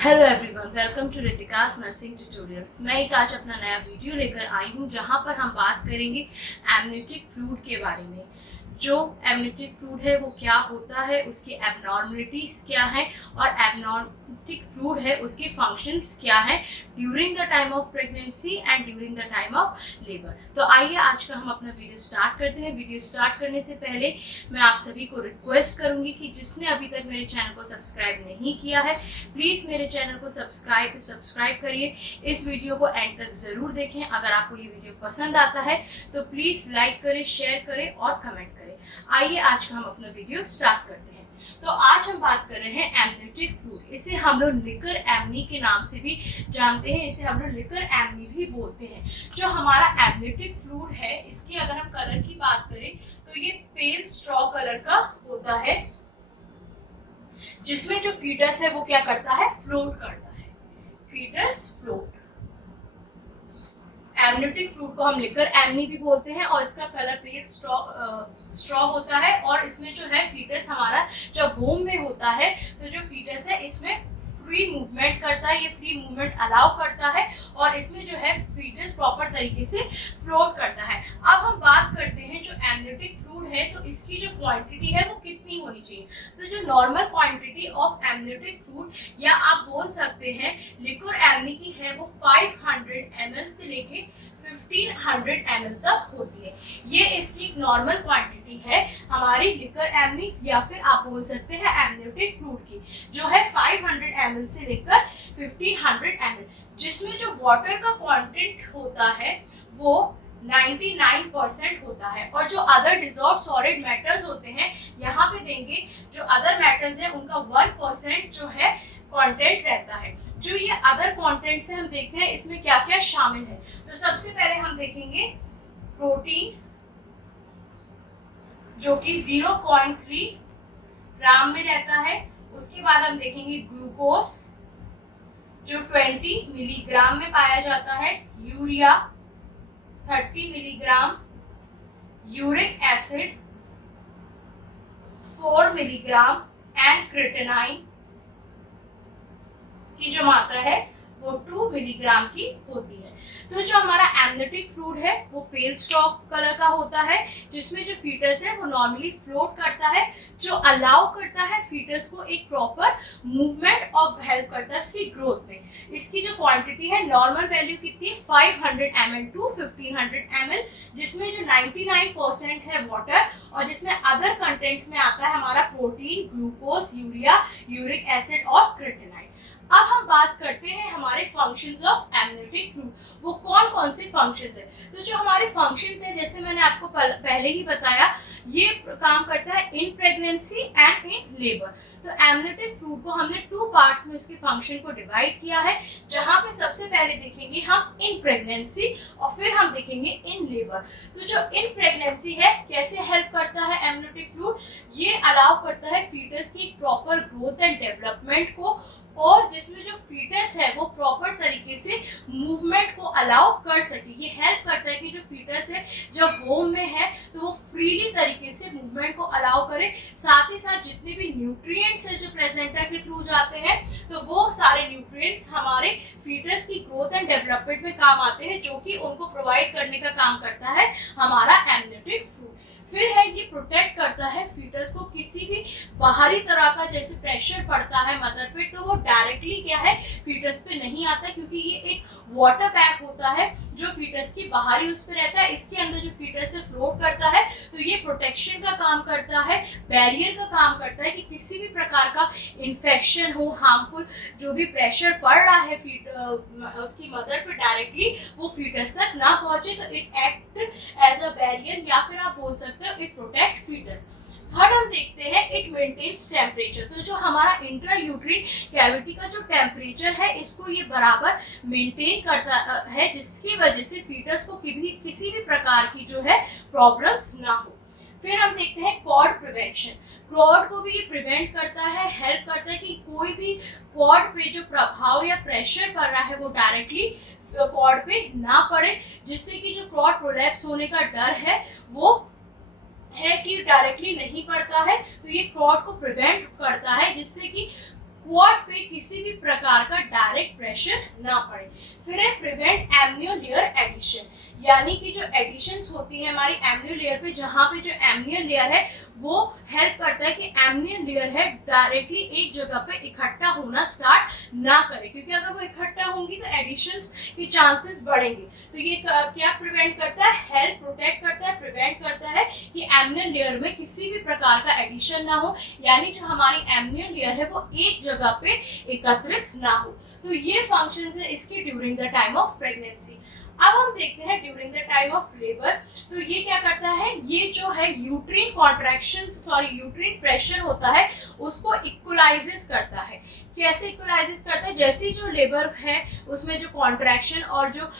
Hello everyone, welcome to Ritika's nursing tutorials. मैं एक आज अपना नया वीडियो लेकर आई हूँ जहाँ पर हम बात करेंगे एमनियोटिक फ्लूइड के बारे में। जो एमनियोटिक फ्लूइड है वो क्या होता है, उसकी एबनॉर्मलिटीज क्या है और एमनियोटिक फ्लूइड है उसके फंक्शंस क्या है during the time of pregnancy and during the time of labour. तो आइए आज का हम अपना वीडियो स्टार्ट करते हैं। वीडियो स्टार्ट करने से पहले मैं आप सभी को रिक्वेस्ट करूंगी कि जिसने अभी तक मेरे चैनल को सब्सक्राइब नहीं किया है प्लीज़ मेरे चैनल को सब्सक्राइब करिए। इस वीडियो को एंड तक ज़रूर देखें। अगर आपको ये वीडियो पसंद आता है तो प्लीज़ लाइक करें, शेयर करें और कमेंट करें। आइए आज का हम अपना वीडियो स्टार्ट करते हैं। तो आज हम बात कर रहे हैं एमनियोटिक फ्लूइड। इसे हम लोग लिकर एमनी के नाम से भी जानते हैं, इसे हम लोग लिकर एमनी भी बोलते हैं। जो हमारा एमनियोटिक फ्लूइड है इसकी अगर हम कलर की बात करें तो ये पेल स्ट्रॉ कलर का होता है, जिसमें जो फीटस है वो क्या करता है, फ्लोट करता है। Foetus float. एमनियोटिक फ्लूइड को हम लिकर एमनी भी बोलते हैं और इसका कलर पेल स्ट्रॉ होता है। और इसमें जो है फीटस हमारा जब वोम में होता है तो जो फीटस है इसमें फ्री मूवमेंट करता है, ये फ्री मूवमेंट अलाउ करता है और इसमें जो है फीटस प्रॉपर तरीके से फ्लोट करता है। अब हम बात करते हैं जो एमनियोटिक फ्लूइड है तो इसकी जो क्वांटिटी है वो कितनी होनी चाहिए। तो जो normal quantity of amniotic fluid या आप बोल सकते हैं लिक्विड एमनी की है वो 500 ml से लेके 1500 ml तक होती है। ये इसकी नॉर्मल क्वांटिटी है हमारी लिक्विड एमनी या फिर आप बोल सकते हैं एमनियोटिक फ्लूइड की, जो है 500 ml से लेकर 1500 ml, जिसमें जो वाटर का कंटेंट होता है वो 99% होता है। और जो अदर डिसॉल्व सॉलिड मैटर्स होते हैं यहाँ पे देंगे, जो अदर मैटर्स है उनका 1% जो है कंटेंट रहता है। जो ये अदर कंटेंट से हम देखते हैं इसमें क्या क्या शामिल है। तो सबसे पहले हम देखेंगे प्रोटीन, जो कि 0.3 ग्राम में रहता है। उसके बाद हम देखेंगे ग्लूकोज, जो 20 मिलीग्राम में पाया जाता है। Urea 30 milligram, uric acid 4 milligram and creatinine की जो मात्रा है वो 2 मिलीग्राम की होती है। तो जो हमारा एमनियोटिक फ्लूइड है वो पेल स्ट्रॉ कलर का होता है, जिसमें जो फीटस है वो नॉर्मली फ्लोट करता है, जो अलाउ करता है फीटस को एक प्रॉपर मूवमेंट और हेल्प करता है उसकी ग्रोथ में। इसकी जो क्वांटिटी है नॉर्मल वैल्यू कितनी है 500 ml टू 1500 ml, जिसमें जो 99% है वाटर और जिसमें अदर कंटेंट्स में आता है हमारा protein, glucose, urea, uric acid और क्रिएटिनाइन। अब हम बात करते हैं हमारे फंक्शंस ऑफ एमनियोटिक फ्लूइड। वो कौन कौन से फंक्शंस है। तो जो हमारे फंक्शंस है जैसे मैंने आपको पहले ही बताया, ये काम करता है in pregnancy and in labour. तो एमनियोटिक फ्लूइड को हमने 2 पार्ट्स में उसके फंक्शन को डिवाइड किया है, जहाँ पे सबसे पहले देखेंगे हम इन प्रेगनेंसी और फिर हम देखेंगे इन लेबर। तो जो इन प्रेगनेंसी है कैसे हेल्प करता है एमनियोटिक फ्लूइड, ये अलाउ करता है फीटस की प्रॉपर ग्रोथ एंड डेवलपमेंट को, और जिसमें जो फीटस है वो प्रॉपर तरीके से मूवमेंट को अलाउ कर सके। ये हेल्प करता है कि जो फीटस है जब वोम में है तो वो फ्रीली तरीके से मूवमेंट को अलाउ करे। साथ ही साथ जितने भी न्यूट्रिएंट्स है जो प्लेसेंटा के थ्रू जाते हैं तो वो सारे न्यूट्रिएंट्स हमारे फीटस की ग्रोथ एंड डेवलपमेंट में काम आते हैं, जो कि उनको प्रोवाइड करने का काम करता है हमारा एमनियोटिक फ्लूइड। फिर है ये प्रोटेक्ट करता है फीटस को किसी भी बाहरी तरह का जैसे प्रेशर पड़ता है मदर पे तो वो डायरेक्टली क्या है फीटस पे नहीं आता, क्योंकि ये एक वाटर पैक होता है जो फीटस की बाहरी उस पे रहता है। इसके अंदर जो फीटस से फ्लोट करता है तो ये प्रोटेक्शन का काम करता है, बैरियर का काम करता है कि किसी भी प्रकार का इन्फेक्शन हो, हार्मफुल जो भी प्रेशर पड़ रहा है उसकी मदर पे डायरेक्टली वो फीटस तक ना पहुंचे। तो it act as a barrier या फिर आप बोल सकते हो इट प्रोटेक्ट फीटस। थर्ड हम देखते हैं इट मेंटेन्स टेम्परेचर। तो जो हमारा इंट्रा यूट्रिन कैविटी का जो टेम्परेचर है इसको ये बराबर मेंटेन करता है, जिसकी वजह से फीटस को किसी भी प्रकार की जो है प्रॉब्लम्स ना हो। फिर हम देखते हैं कॉर्ड प्रिवेंशन। कॉर्ड को भी ये प्रिवेंट करता है, हेल्प करता है कि कोई भी कॉर्ड पे जो प्रभाव या प्रेशर पड़ रहा है वो डायरेक्टली कॉर्ड पे ना पड़े, जिससे कि जो कॉर्ड प्रोलैप्स होने का डर है वो है कि डायरेक्टली नहीं पड़ता है। तो ये कॉर्ड को प्रिवेंट करता है, जिससे कि क्वाड पे किसी भी प्रकार का डायरेक्ट प्रेशर ना पड़े। फिर है प्रिवेंट एमनियो लेयर एडिशन, यानी कि जो एडिशंस होती है हमारी एमनियो लेयर पे, जहाँ पे जो एमनियो लेयर है वो हेल्प करता है कि एमनियो लेयर है डायरेक्टली एक जगह पे इकट्ठा होना स्टार्ट ना करे, क्योंकि अगर वो इकट्ठा होंगी तो एडिशंस के चांसेस बढ़ेंगे। तो ये क्या प्रिवेंट करता है, हेल्प प्रोटेक्ट करता है, प्रिवेंट करता है कि एमनियो लेयर में किसी भी प्रकार का एडिशन ना हो, यानी जो हमारी एमनियो लेयर है वो एक जगह पे एकत्रित ना हो। तो ये फंक्शंस है इसकी during the time of pregnancy. अब हम देखते हैं during the time of labour, तो ये क्या करता है, ये जो है यूट्रीन यूट्रीन प्रेशर होता है उसको इक्वलाइजेस करता है। कैसे इक्वलाइजेस करता है, जैसे ही जो लेबर है उसमें जो कॉन्ट्रैक्शन और जो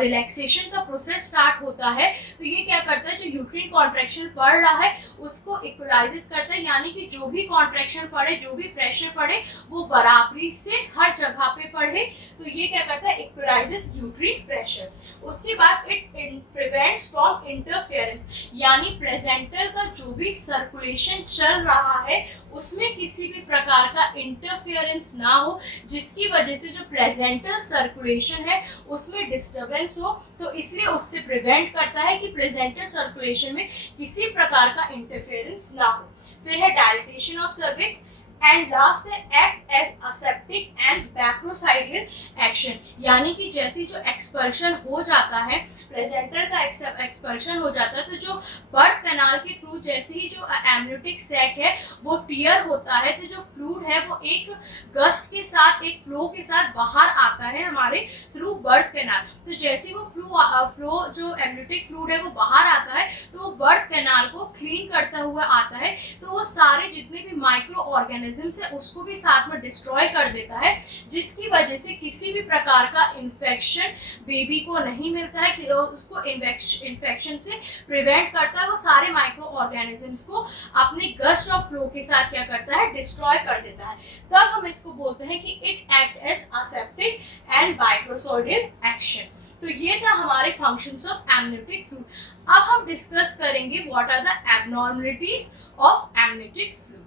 रिलैक्सेशन का प्रोसेस स्टार्ट होता है, तो ये क्या करता है, जो यूट्रीन कॉन्ट्रैक्शन पड़ रहा है उसको इक्वलाइजेस करता है, यानी कि जो भी कॉन्ट्रैक्शन पड़े, जो भी प्रेशर पड़े वो बराबरी से हर जगह पे पड़े। तो ये क्या करता है, इक्वलाइजेस यूट्रीन प्रेशर। उसके बाद इट प्रिवेंट्स फ्रॉम इंटरफेरेंस, यानी प्लेसेंटल का जो भी सर्कुलेशन चल रहा है उसमें किसी भी प्रकार का इंटरफेरेंस ना हो, जिसकी वजह से जो प्लेसेंटल सर्कुलेशन है उसमें डिस्टर्बेंस हो। तो इसलिए उससे प्रिवेंट करता है कि प्लेसेंटल सर्कुलेशन में किसी प्रकार का इंटरफेरेंस ना हो। फिर है dilatation of cervix, and last है act as aseptic and bactericidal action, यानी कि जैसे जो एक्सपल्शन हो जाता है, प्लेसेंटल का एक्सपल्शन हो जाता है, तो जो बर्थ कैनाल के थ्रू जैसे ही जो एमनियोटिक सैक है वो टियर होता है, तो जो फ्लूइड है वो एक गस्ट के साथ, एक फ्लो के साथ बाहर आता है हमारे थ्रू बर्थ कैनाल। तो जैसे वो फ्लो जो एमनियोटिक फ्लूइड है वो बाहर आता है तो वो बर्थ कैनाल को क्लीन करता हुआ आता है, तो वो सारे जितने भी माइक्रो ऑर्गेनिजम्स है उसको भी साथ में डिस्ट्रॉय कर देता है, जिसकी वजह से किसी भी प्रकार का इन्फेक्शन बेबी को नहीं मिलता है, कि उसको इन्फेक्शन से प्रिवेंट करता है। वो सारे माइक्रो ऑर्गेनिजम्स को अपने गस्ट ऑफ फ्लो के साथ क्या करता है, डिस्ट्रॉय कर देता है। तब हम इसको बोलते हैं कि it act as aseptic and bactericidal action. तो ये था हमारे फंक्शंस ऑफ एमनियोटिक फ्लूइड। अब हम डिस्कस करेंगे what are the abnormalities of amniotic fluid.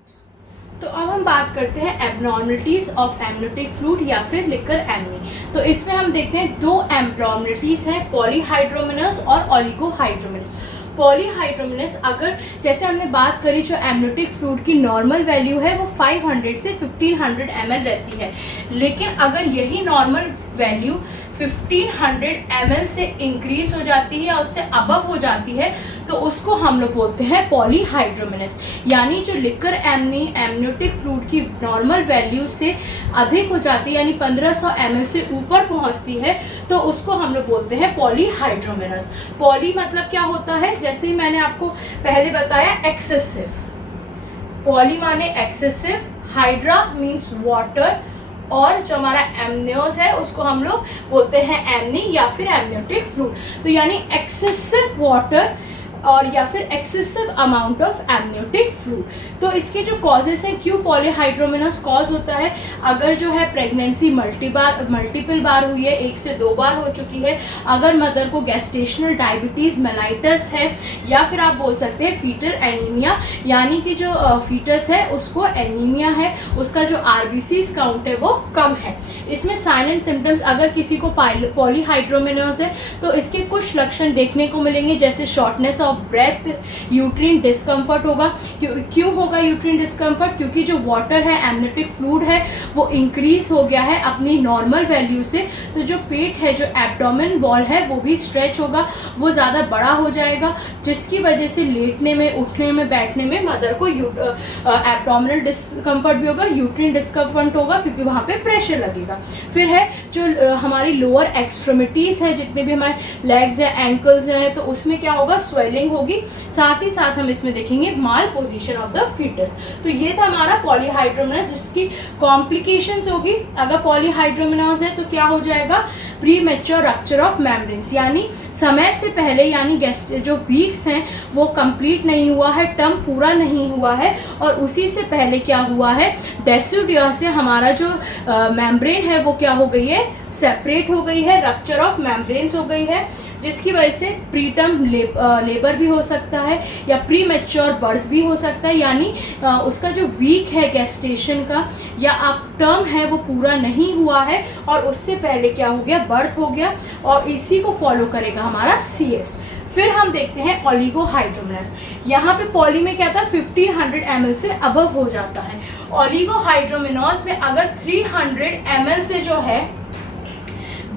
तो अब हम बात करते हैं एब्नॉर्मलिटीज ऑफ एमनियोटिक फ्लूइड या फिर लिकर एमनी। तो इसमें हम देखते हैं दो एब्नॉर्मलिटीज हैं, पॉलीहाइड्रोमिनस और ओलिगोहाइड्रोमिनस। पॉलीहाइड्रोमिनस, अगर जैसे हमने बात करी जो एमनियोटिक फ्लूइड की नॉर्मल वैल्यू है वो 500 से 1500 ml रहती है, लेकिन अगर यही नॉर्मल वैल्यू 1500 ml से इंक्रीज हो जाती है या उससे अबव हो जाती है तो उसको हम लोग बोलते हैं पॉलीहाइड्रोमिनस। यानी जो लिकर एमनी एमनियोटिक फ्लूइड की नॉर्मल वैल्यू से अधिक हो जाती है, यानी 1500 ml से ऊपर पहुंचती है, तो उसको हम लोग बोलते हैं पॉलीहाइड्रोमिनस। पॉली मतलब क्या होता है, जैसे ही मैंने आपको पहले बताया एक्सेसिव, पॉली माने एक्सेसिव, हाइड्रा मीन्स वाटर, और जो हमारा एमनियोस है उसको हम लोग बोलते हैं एमनी या फिर एमनियोटिक फ्लूइड। तो यानी एक्सेसिव वाटर और या फिर excessive amount of amniotic fluid. तो इसके जो कॉजेस हैं, क्यों पॉलीहाइड्रोमिनस कॉज होता है, अगर जो है प्रेगनेंसी मल्टीपल बार हुई है, 1 से 2 बार हो चुकी है, अगर मदर को गैस्टेशनल डायबिटीज़ मेलाइटस है, या फिर आप बोल सकते हैं फीटल एनीमिया, यानी कि जो फीटस है उसको एनीमिया है, उसका जो आरबीसीज काउंट है वो कम है। इसमें साइन एंड सिम्टम्स, अगर किसी को पॉलीहाइड्रोमिनस है तो इसके कुछ लक्षण देखने को मिलेंगे, जैसे shortness of breath, uterine discomfort होगा। क्यों होगा यूट्रीन डिस्कम्फर्ट, क्योंकि जो वाटर है एमनियोटिक फ्लूइड है वो इंक्रीज हो गया है अपनी नॉर्मल वैल्यू से, तो जो पेट है, जो एब्डोमेन वॉल है वो भी स्ट्रेच होगा, वो ज़्यादा बड़ा हो जाएगा, जिसकी वजह से लेटने में, उठने में, बैठने में मदर को एब्डोमिनल डिस्कम्फर्ट भी होगा, यूट्रीन डिस्कम्फर्ट होगा क्योंकि वहाँ पे प्रेशर लगेगा। फिर है जो हमारी लोअर एक्सट्रीमिटीज़ है, जितने भी हमारे लेग्स हैं, एंकल्स हैं, तो उसमें क्या होगा, स्वेलिंग होगी। साथ ही साथ हम इसमें देखेंगे माल पोजीशन ऑफ द फीटस। तो ये था हमारा पॉलीहाइड्रोमिनस, जिसकी कॉम्प्लिकेशंस होगी। अगर पॉलीहाइड्रोमिनस है तो क्या हो जाएगा, pre mature rupture of membranes, यानी समय से पहले, यानी जो वीक्स हैं वो कंप्लीट नहीं हुआ है, टर्म पूरा नहीं हुआ है, और उसी से पहले क्या हुआ है, डेसिडुआ से हमारा जो मेम्ब्रेन है वो क्या हो गई है, सेपरेट हो गई है, रप्चर ऑफ मेम्ब्रेन्स हो गई है। जिसकी वजह से प्रीटर्म लेबर भी हो सकता है या प्री मैच्योर बर्थ भी हो सकता है, यानी उसका जो वीक है गेस्टेशन का या आप टर्म है वो पूरा नहीं हुआ है और उससे पहले क्या हो गया, बर्थ हो गया, और इसी को फॉलो करेगा हमारा CS। फिर हम देखते हैं ओलिगोहाइड्रोमिनस। यहाँ पे पॉली में क्या था, 1500 ml से अबव हो जाता है। ओलिगोहाइड्रोमिनस में अगर 300 ml से जो है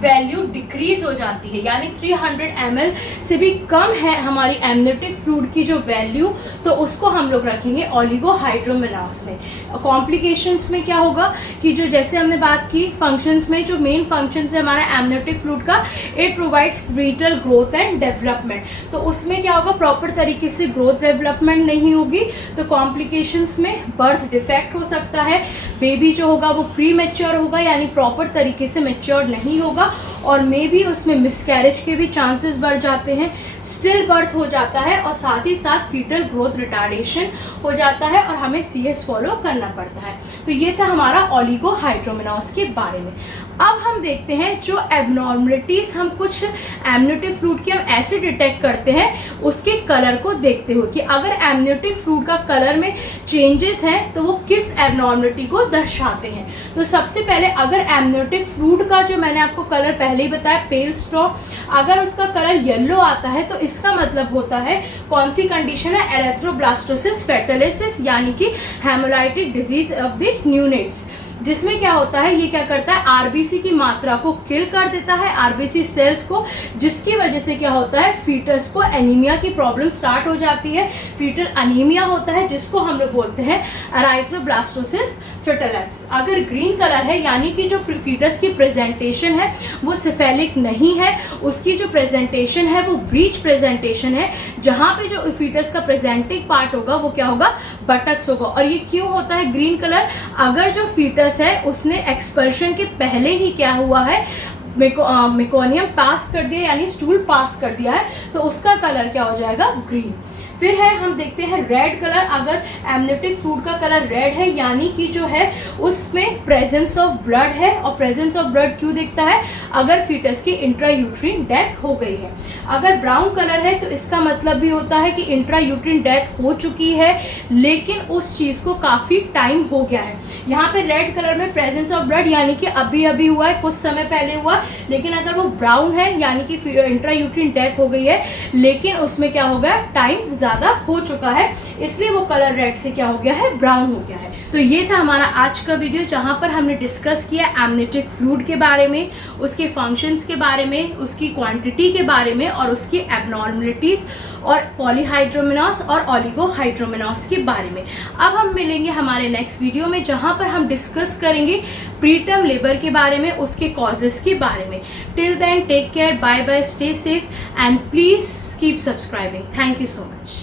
वैल्यू डिक्रीज हो जाती है, यानी 300 ml से भी कम है हमारी एमनियोटिक फ्लूइड की जो वैल्यू, तो उसको हम लोग रखेंगे ओलिगोहाइड्रोमिनस में। कॉम्प्लिकेशंस में क्या होगा कि जो जैसे हमने बात की फंक्शंस में, जो मेन फंक्शंस है हमारा एमनियोटिक फ्लूइड का, it provides fetal growth and development. तो उसमें क्या होगा, प्रॉपर तरीके से ग्रोथ डेवलपमेंट नहीं होगी, तो कॉम्प्लिकेशंस में बर्थ डिफेक्ट हो सकता है, बेबी जो होगा वो प्री मैच्योर होगा, यानी प्रॉपर तरीके से मैच्योर नहीं होगा, और मे भी उसमें मिसकैरेज के भी चांसेस बढ़ जाते हैं, स्टिल बर्थ हो जाता है, और साथ ही साथ फीटल ग्रोथ रिटार्डेशन हो जाता है और हमें CS फॉलो करना पड़ता है। तो ये था हमारा ओलिगोहाइड्रोमिनस के बारे में। अब हम देखते हैं जो एबनॉर्मलिटीज़ हम कुछ एमनियोटिक फ्लूइड की हम ऐसे डिटेक्ट करते हैं, उसके कलर को देखते हुए कि अगर एमनियोटिक फ्लूइड का कलर में चेंजेस हैं तो वो किस एबनॉर्मलिटी को दर्शाते हैं। तो सबसे पहले अगर एमनियोटिक फ्लूइड का जो मैंने आपको कलर पहले ही बताया पेल स्ट्रॉ, अगर उसका कलर येलो आता है तो इसका मतलब होता है कौन सी कंडीशन है, एरेथ्रोब्लास्टोसिस फेटलिसिस, यानी कि hemolytic disease of the neonates, जिसमें क्या होता है, ये क्या करता है, आरबीसी की मात्रा को किल कर देता है, आरबीसी सेल्स को, जिसकी वजह से क्या होता है, फीटस को एनीमिया की प्रॉब्लम स्टार्ट हो जाती है, फीटल एनीमिया होता है, जिसको हम लोग बोलते हैं एराइथ्रोब्लास्टोसिस फेटलिसिस। अगर ग्रीन कलर है, यानी कि जो फीटस की प्रेजेंटेशन है वो सिफेलिक नहीं है, उसकी जो प्रेजेंटेशन है वो ब्रीच प्रेजेंटेशन है, जहाँ पे जो फीटस का प्रेजेंटिंग पार्ट होगा वो क्या होगा, बटक्स होगा। और ये क्यों होता है ग्रीन कलर, अगर जो फीटस है उसने एक्सपल्शन के पहले ही क्या हुआ है, मेकोनियम पास कर दिया, यानी स्टूल पास कर दिया है, तो उसका कलर क्या हो जाएगा, ग्रीन। फिर है हम देखते हैं रेड कलर, अगर एमनियोटिक फ्लूइड का कलर रेड है, यानी कि जो है उसमें प्रेजेंस ऑफ ब्लड है, और प्रेजेंस ऑफ ब्लड क्यों दिखता है, अगर फीटस की इंट्रायूट्रिन डेथ हो गई है। अगर ब्राउन कलर है तो इसका मतलब भी होता है कि इंट्रायूट्रिन डेथ हो चुकी है, लेकिन उस चीज़ को काफ़ी टाइम हो गया है। यहाँ पे रेड कलर में प्रेजेंस ऑफ ब्लड, यानी कि अभी अभी हुआ है, कुछ समय पहले हुआ, लेकिन अगर वो ब्राउन है यानी कि इंट्रायूट्रिन डेथ हो गई है, लेकिन उसमें क्या हो गया, टाइम ज़्यादा हो चुका है, इसलिए वो कलर रेड से क्या हो गया है, ब्राउन हो गया है। तो ये था हमारा आज का वीडियो, जहाँ पर हमने डिस्कस किया एमनियोटिक फ्लूइड के बारे में, उसके फंक्शंस के बारे में, उसकी क्वांटिटी के बारे में, और उसकी एबनॉर्मलिटीज़ और पॉलीहाइड्रोमिनस और ओलिगोहाइड्रोमिनस के बारे में। अब हम मिलेंगे हमारे नेक्स्ट वीडियो में, जहाँ पर हम डिस्कस करेंगे प्रीटर्म लेबर के बारे में, उसके कॉजेस के बारे में। Till then take care, bye bye, stay safe and please keep subscribing. Thank you so much.